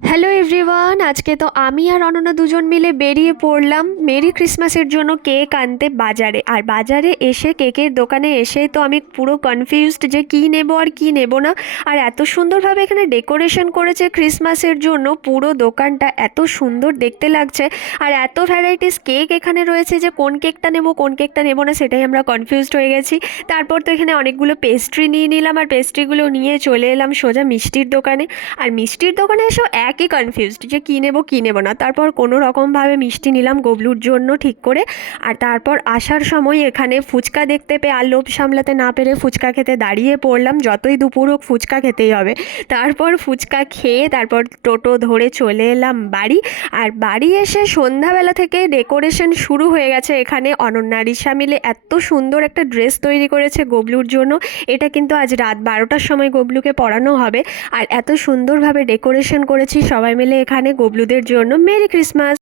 Hello everyone, আজকে তো আমি আর অনন্যা দুজন মিলে বেরিয়ে পড়লাম মেরি ক্রিসমাসের জন্য কেক আনতে বাজারে। আর বাজারে এসে কেকের দোকানে এসেই তো আমি পুরো কনফিউজড যে কী নেবো আর কী নেবো না। আর এত সুন্দরভাবে এখানে ডেকোরেশন করেছে ক্রিসমাসের জন্য, পুরো দোকানটা এত সুন্দর দেখতে লাগছে। আর এত ভ্যারাইটিস কেক এখানে রয়েছে যে কোন কেকটা নেবো কোন কেকটা নেবো না সেটাই আমরা কনফিউজড হয়ে গেছি। তারপর তো এখানে অনেকগুলো পেস্ট্রি নিয়ে নিলাম, আর পেস্ট্রিগুলো নিয়ে চলে এলাম সোজা মিষ্টির দোকানে। আর মিষ্টির দোকানে এসেও একই কনফিউজড যে কী নেবো কী নেবো না। তারপর কোনো রকমভাবে মিষ্টি নিলাম গবলুর জন্য ঠিক করে। আর তারপর আসার সময় এখানে ফুচকা দেখতে পেয়ে আর লোভ সামলাতে না পেরে ফুচকা খেতে দাঁড়িয়ে পড়লাম, যতই দুপুর হোক ফুচকা খেতেই হবে। তারপর ফুচকা খেয়ে তারপর টোটো ধরে চলে এলাম বাড়ি। আর বাড়ি এসে সন্ধ্যাবেলা থেকে ডেকোরেশন শুরু হয়ে গেছে। এখানে অনন্যা রিশা মিলে এত সুন্দর একটা ড্রেস তৈরি করেছে গবলুর জন্য। এটা কিন্তু আজ রাত 12টার সময় গবলুকে পরানো হবে। আর এত সুন্দরভাবে ডেকোরেশন করেছি সবাই মিলে এখানে গবলুদের জন্য। Merry Christmas.